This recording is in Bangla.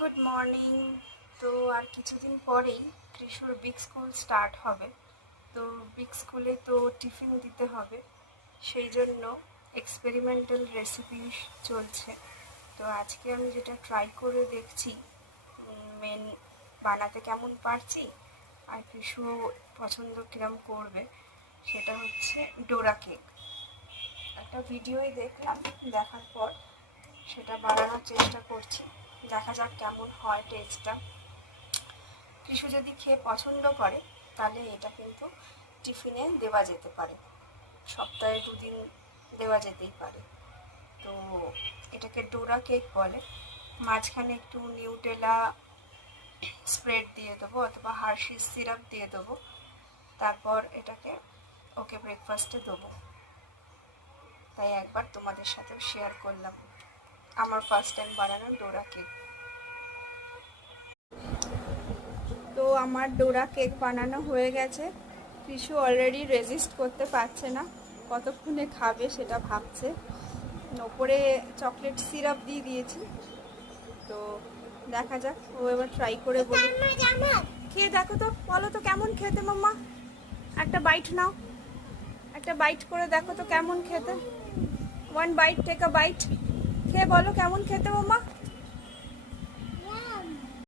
Good morning. তো আর কিছুদিন পরেই কৃষুর বিগ স্কুল স্টার্ট হবে। তো বিগ স্কুলে তো টিফিন দিতে হবে, সেই জন্য এক্সপেরিমেন্টাল রেসিপি চলছে। তো আজকে আমি যেটা ট্রাই করে দেখছি মেন বানাতে কেমন পারছি আর কৃষু পছন্দ কিরম করবে, সেটা হচ্ছে ডোরা কেক। একটা ভিডিওই দেখলাম, দেখার পর সেটা বানানোর চেষ্টা করছি। দেখা যাক কেমন হয় টেস্টটা। কৃষু যদি খেয়ে পছন্দ করে তাহলে এটা কিন্তু টিফিনে দেওয়া যেতে পারে, সপ্তাহে 2 দিন দেওয়া যেতেই পারে। তো এটাকে ডোরা কেক বলে। মাঝখানে একটু নিউটেলা স্প্রেড দিয়ে দেবো অথবা হার্শিস সিরাপ দিয়ে দেবো, তারপর এটাকে ওকে ব্রেকফাস্টে দেবো। তাই একবার তোমাদের সাথেও শেয়ার করলাম আমার ফার্স্ট টাইম বানানো ডোরা কেক। তো আমার ডোরা কেক বানানো হয়ে গেছে। কৃষু অলরেডি রেজিস্ট করতে পারছে না, কতক্ষণে খাবে সেটা ভাবছে। ওপরে চকলেট সিরাপ দিয়ে দিয়েছি, তো দেখা যাক। ও এবার ট্রাই করে বলি, খেয়ে দেখো তো, বলো তো কেমন খেতে মাম্মা। একটা বাইট নাও, একটা বাইট করে দেখো তো কেমন খেতে। 1 bite, টেক আ বাইট, খেয়ে বলো কেমন খেতে মাম্মা।